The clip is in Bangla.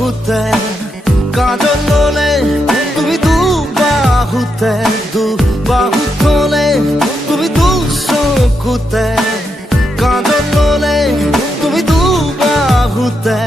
চকুতে কাজল ললে তুমি দু বাহুতে দু বাহু খোলে তুমি দু চকুতে কাজল ললে তুমি দু বাহুতে